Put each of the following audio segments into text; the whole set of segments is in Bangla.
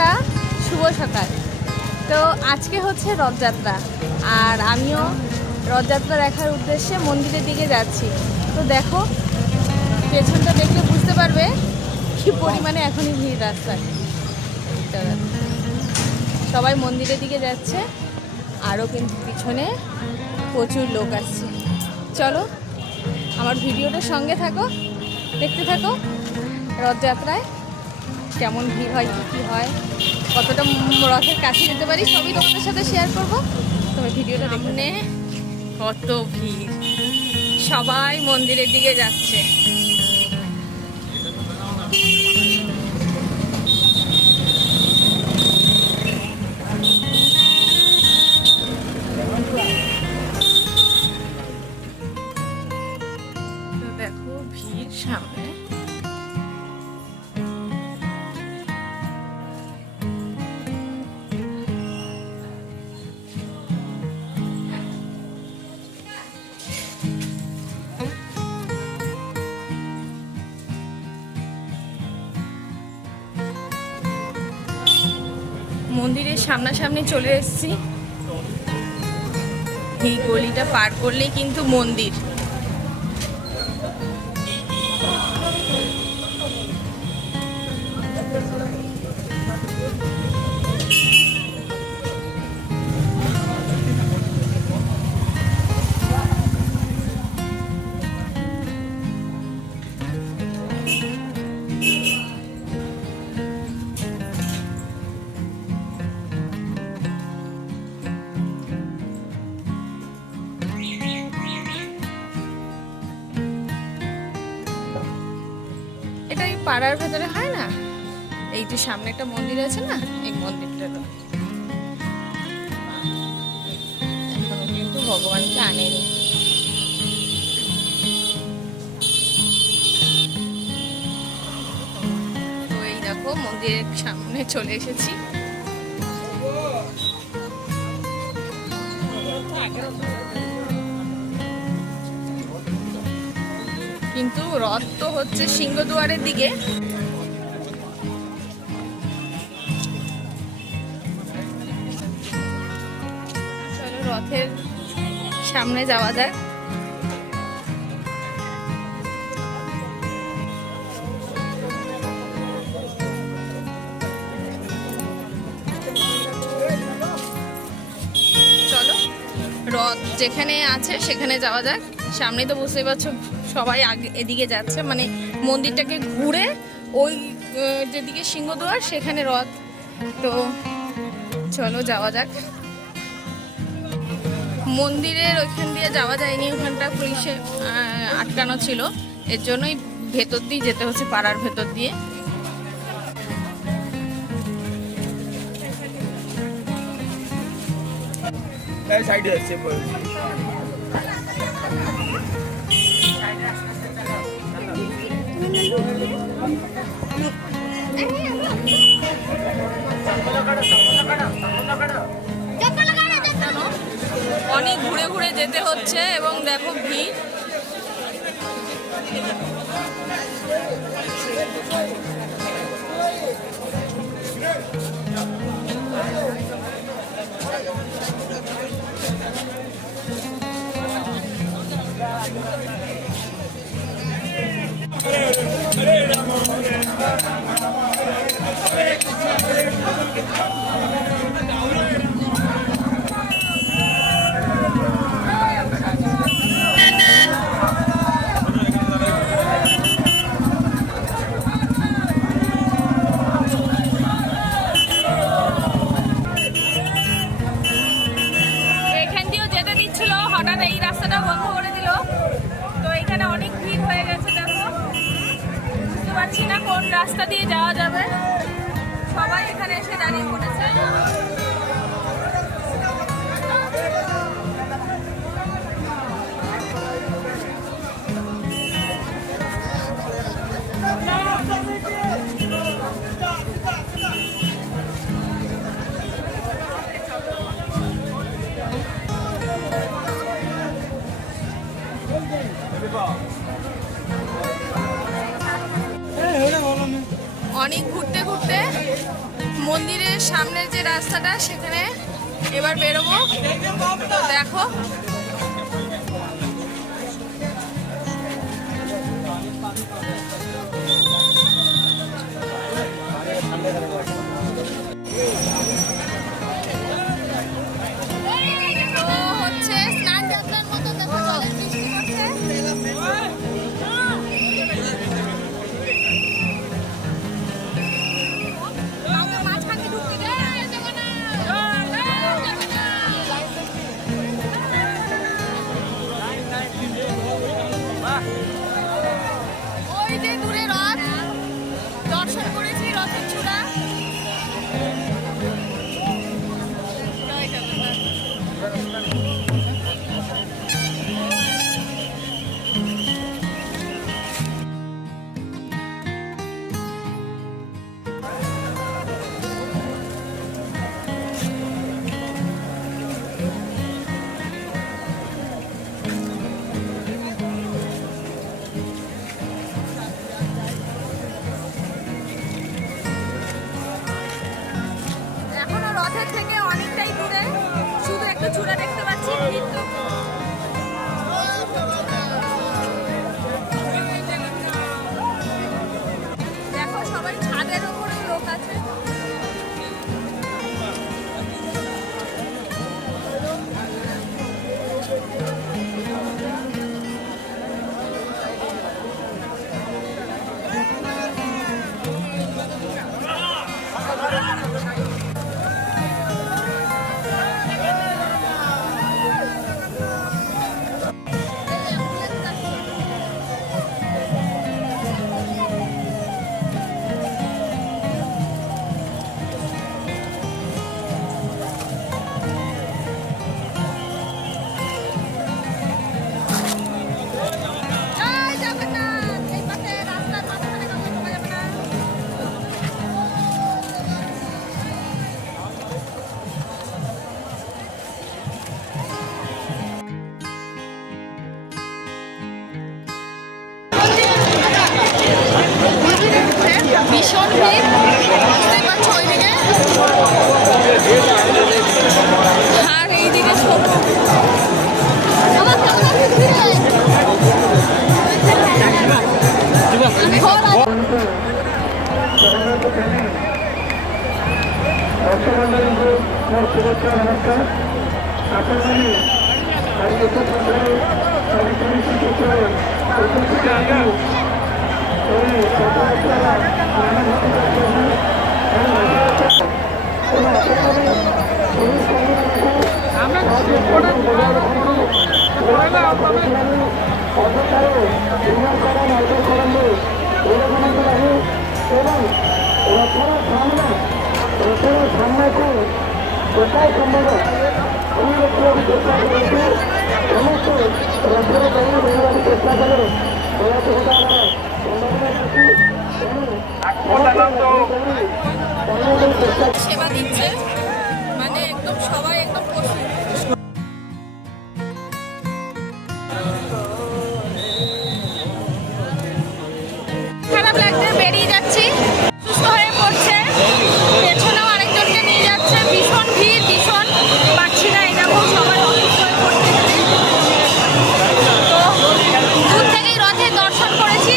একটা শুভ সকাল। তো আজকে হচ্ছে রথযাত্রা, আর আমিও রথযাত্রা দেখার উদ্দেশ্যে মন্দিরের দিকে যাচ্ছি। তো দেখো, পেছনটা দেখলে বুঝতে পারবে কি পরিমাণে এখনই ভিড় রাস্তায়। সবাই মন্দিরের দিকে যাচ্ছে, আরও কিন্তু পিছনে প্রচুর লোক আসছে। চলো আমার ভিডিওটার সঙ্গে থাকো, দেখতে থাকো রথযাত্রায় কেমন ভিড় হয়, কী হয়, কতটা রথের কাছে যেতে পারি, সবই তোমাদের সাথে শেয়ার করবো। তবে ভিডিওটা দেখুন, কত ভিড়, সবাই মন্দিরের দিকে যাচ্ছে। দেখো ভিড় সামনে। মন্দিরের সামনাসামনি চলে এসেছি। এই গলিটা পার করলেই কিন্তু মন্দির। পাড়ার ভেতরে হয় না, এই যে সামনে একটা মন্দির আছে না, এই মন্দিরটা তো এখনো কিন্তু ভগবানকে আনেনি। তো এই দেখো মন্দিরের সামনে চলে এসেছি। কিন্তু রথ তো হচ্ছে সিংহদুয়ারের দিকে। চলো রথের সামনে যাওয়া যায়। চলো রথ যেখানে আছে সেখানে যাওয়া যাক। সামনে তো বুঝতেই পারছো সবাই আগে এদিকে যাচ্ছে, মানে মন্দিরটাকে ঘুরে ওই যেদিকে সিংহদুয়ার সেখানে রথ। তো চলো যাওয়া যাক। মন্দিরের ওইখান দিয়ে যাওয়া যায়নি, ওখানটা পুলিশে আটকানো ছিল, এর জন্যই ভেতর দিয়ে যেতে হচ্ছে, পাড়ার ভেতর দিয়ে। অনেক ঘুরে ঘুরে যেতে হচ্ছে এবং দেখো ভিড়। কোন রাস্তা দিয়ে যাওয়া যাবে, সবাই এখানে এসে দাঁড়িয়ে পড়েছে। অনেক ঘুরতে ঘুরতে মন্দিরের সামনের যে রাস্তাটা সেখানে এবার বেরোবো। তো দেখো তো হচ্ছে স্নান যাত্রার মতো দেখো জলের বৃষ্টি হচ্ছে। মাঝখানে ঢুকতে দেবে না। ওই যে দূরে রথ দর্শন করেছি, রথের চূড়া। জয় জগন্নাথ। এখনো রথের থেকে অনেকটাই দূরে, শুধু একটু চূড়া দেখতে পাচ্ছি। কিন্তু দেখো সবাই ছাদের উপরে লোক আছে। জয় জগন্নাথ। এই পাশে রাস্তার মাঝখানে কাউকে ঢোকা যাবে না। ভীষণ ভিড়, বুঝতেই পারছো ওইদিকে, আর এইদিকে ছোট। শুভেচ্ছা নমস্কার। আপনাদের কোথায় সম্ভব চেষ্টা করে সেবা দিচ্ছে, মানে একদম সবাই একদম পশু। খারাপ লাগছে, বেরিয়ে যাচ্ছি, সুস্থ হয়ে পড়ছে, পেছনেও আরেকজনকে নিয়ে যাচ্ছে। ভীষণ ভিড়, ভীষণ পাচ্ছি না, এরকম সবাই অসুস্থ হয়ে পড়ছে। তো দূর থেকেই রথের দর্শন করেছি।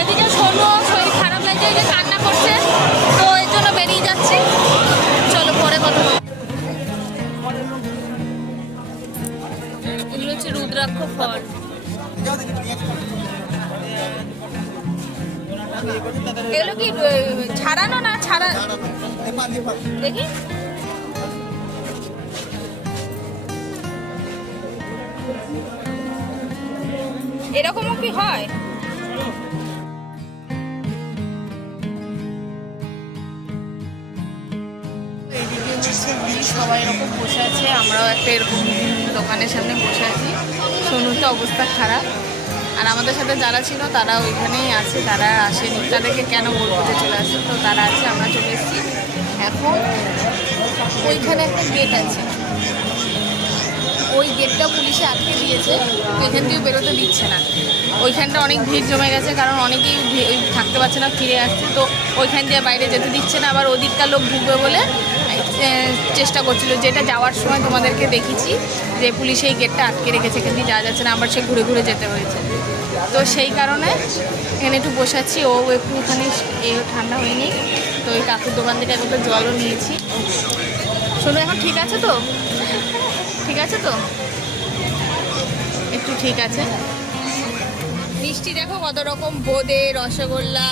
এদিকে সোনু শরীর খারাপ লাগছে, এই যে কান্না করছে, তো এর জন্য বেরিয়ে যাচ্ছি। চলো পরে কথা হবে। এগুলো হচ্ছে রুদ্রাক্ষ ফল। এগুলো কি ছাড়ানো না ছাড়া? দেখি এরকমও কি হয়? সবাই এরকম বসে আছে, আমরাও একটা এরকম দোকানের সামনে বসে আছি। সোনুর তো অবস্থা খারাপ, আর আমাদের সাথে যারা ছিল তারা ওইখানেই আছে, তারা আসেনি। তাদেরকে কেন বলবো যে চলে আসছে, তো তারা আছে, আমরা চলে এসেছি। এখন ওইখানে একটা গেট আছে, ওই গেটটা পুলিশে আটকে দিয়েছে, তো এখান থেকে বেরোতে দিচ্ছে না। ওইখানটা অনেক ভিড় জমে গেছে, কারণ অনেকেই থাকতে পারছে না, ফিরে আসছে, তো ওইখান দিয়ে বাইরে যেতে দিচ্ছে না। আবার ওদিককার লোক ঢুকবে বলে চেষ্টা করছিল, যেটা যাওয়ার সময় তোমাদেরকে দেখেছি যে পুলিশ এই গেটটা আটকে রেখেছে, এখান দিয়ে যাওয়া যাচ্ছে না, আবার সে ঘুরে ঘুরে যেতে হয়েছে। তো সেই কারণে এখানে একটু বসাচ্ছি, ও একটুখানি ঠান্ডা হয়নি, তো ওই কাকুর দোকান থেকে একটা জলও নিয়েছি। শোনো, এখন ঠিক আছে তো? ঠিক আছে তো? একটু ঠিক আছে। মিষ্টি দেখো কত রকম, বোঁদে, রসগোল্লা,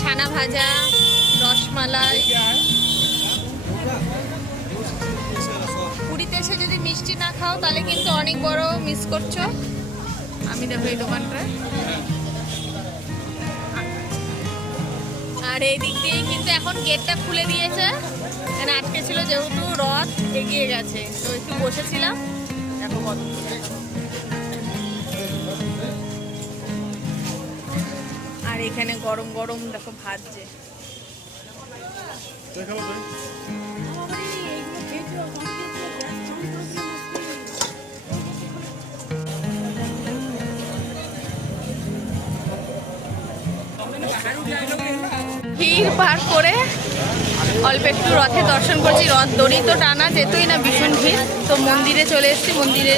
ছানা ভাজা, রসমালাই। পুরীতে এসে যদি মিষ্টি না খাও তাহলে কিন্তু অনেক বড় মিস করছো। আমি দেখো এই দোকানটা, আর এই দিক দিয়ে কিন্তু এখন গেটটা খুলে দিয়েছে, এখানে আটকে ছিল যেহেতু রথ এগিয়ে গেছে, তো একটু বসেছিলাম। দেখো কত, আর এখানে গরম গরম দেখো ভাজছে। ভিড় পার করে অল্প একটু রথে দর্শন করছি। রথ দড়ি তো টানা যেতই না, ভীষণ ভিড়। তো মন্দিরে চলে এসেছি, মন্দিরে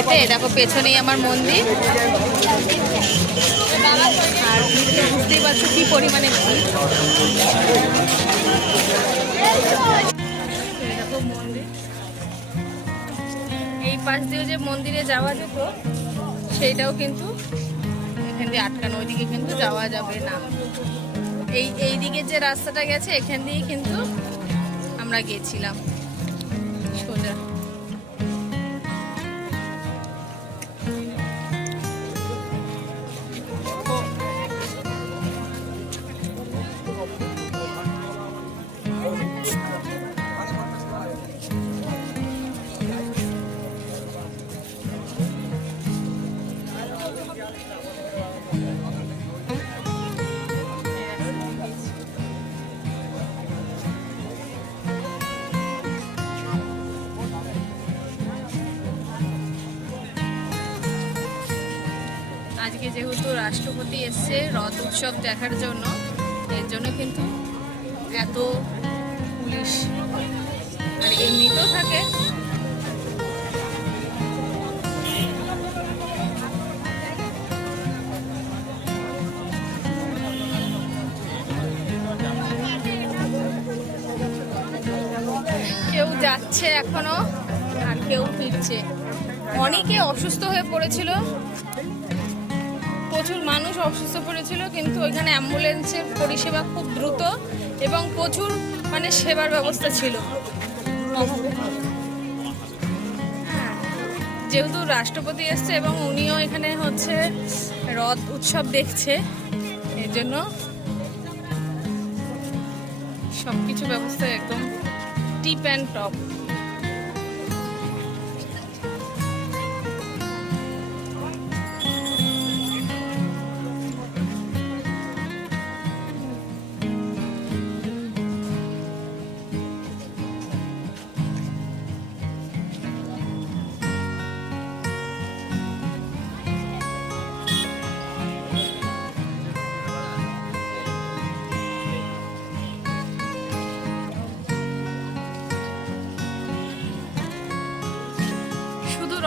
এতে দেখো পেছনেই আমার মন্দির, আর বুঝতেই পারছো কি পরিমাণে ভিড়। দেখো মন্দির, এই পাশ দিয়েও যে মন্দিরে যাওয়া যেত সেইটাও কিন্তু এখান দিয়ে আটকানো, ওইদিকে কিন্তু যাওয়া যাবে না। এই দিকে যে রাস্তাটা গেছে এখান দিয়ে কিন্তু আমরা গেছিলাম সোজা। আজকে যেহেতু রাষ্ট্রপতি এসছে রথ উৎসব দেখার জন্য, এর জন্য কিন্তু এত পুলিশ, আর এমনিতেও থাকে। কেউ যাচ্ছে এখনো, আর কেউ ফিরছে। অনেকে অসুস্থ হয়ে পড়েছিল, প্রচুর মানুষ অসুস্থ পড়েছিল, কিন্তু ওইখানে অ্যাম্বুলেন্সের পরিষেবা খুব দ্রুত এবং প্রচুর মানে সেবার ব্যবস্থা ছিল। যেহেতু রাষ্ট্রপতি এসছে এবং উনিও এখানে হচ্ছে রথ উৎসব দেখছে, এর জন্য সব কিছু ব্যবস্থা একদম টিপ অ্যান্ড টপ।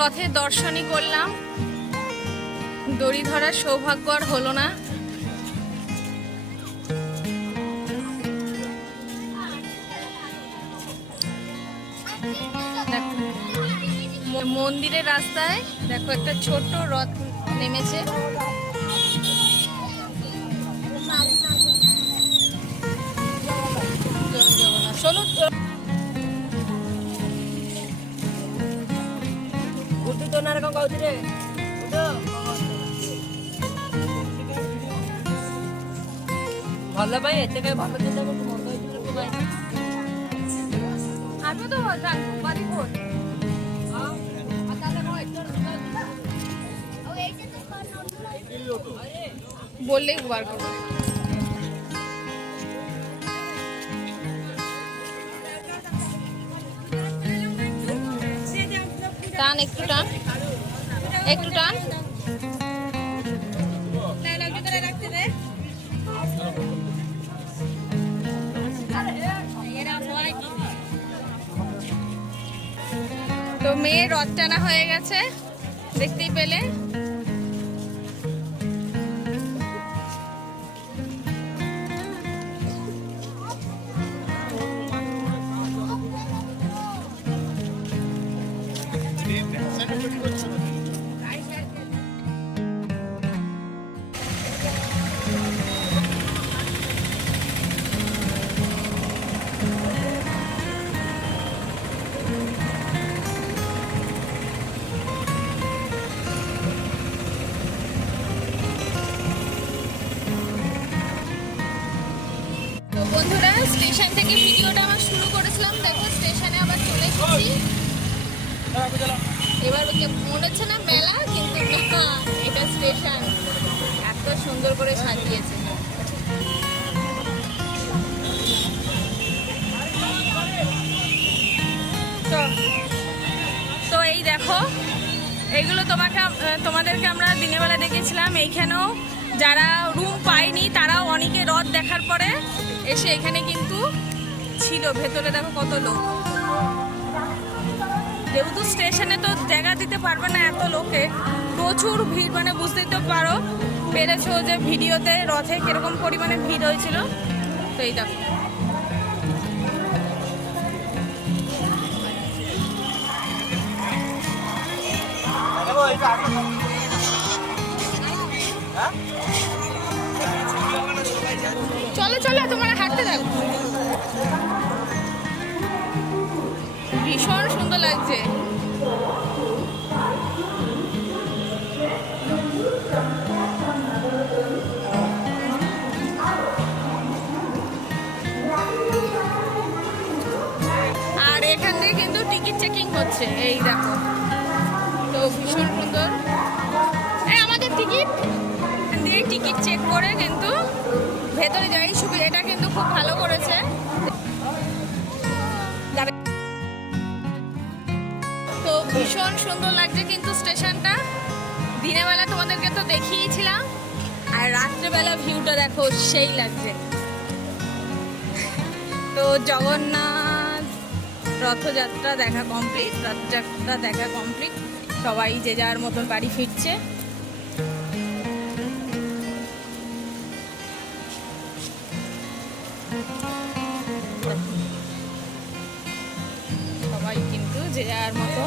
রথের দর্শনই করলাম, দড়ি ধরার সৌভাগ্য আর হলো না। মন্দিরের রাস্তায় দেখো একটা ছোট রথ নেমেছে, চলো ଭଲ ପାଇଁ ଏତେ କାଇଁ ଭଲ ଚିନ୍ତା କରୁଛୁ ମନ୍ଦ ହେଇଛି আমি তো বাড়ি কোন বললেই বার করবো। টান, একটু টান, একটু টান। তো মেয়ের রথ টানা হয়ে গেছে, দেখতেই পেলে। তো বন্ধুরা, স্টেশন থেকে ভিডিওটা আমার শুরু করেছিলাম, দেখো স্টেশনে আবার চলে এসেছি। এবার ওকে মনে হচ্ছে না মেলা, কিন্তু না, এটা স্টেশন। এত সুন্দর করে সাজিয়েছে। তো এই দেখো, এইগুলো তোমাদেরকে আমরা দিনের বেলা দেখেছিলাম। এইখানেও যারা রুম পায়নি তারাও অনেকে রথ দেখার পরে এসে এখানে কিন্তু ছিল। ভেতরে দেখো কত লোক। যেহেতু স্টেশনে তো জায়গা দিতে পারবে না এত লোকে, প্রচুর ভিড়, মানে বুঝতেই তো পেরেছো যে ভিডিওতে রথে কিরকম পরিমাণে ভিড় হয়েছিল। তো এই দেখো, চলো চলো, তোমরা হাঁটতে থাকো। ভীষণ সুন্দর লাগছে। আর এখান থেকে কিন্তু টিকিট চেকিং হচ্ছে, এই দেখো। তো ভীষণ সুন্দর। আমাদের টিকিট দিয়ে টিকিট চেক করে কিন্তু ভেতরে যাই সুবিধা। এটা কিন্তু খুব ভালো করেছে। তো ভীষণ সুন্দর লাগছে কিন্তু স্টেশনটা। দিনের বেলা তোমাদেরকে তো দেখিয়েছিলাম, আর রাত্রেবেলা ভিউটা দেখো, সেই লাগছে। তো জগন্নাথ রথযাত্রা দেখা কমপ্লিট, রথযাত্রা দেখা কমপ্লিট। সবাই যে যার মতন বাড়ি ফিরছে। সবাই কিন্তু যে যার মতো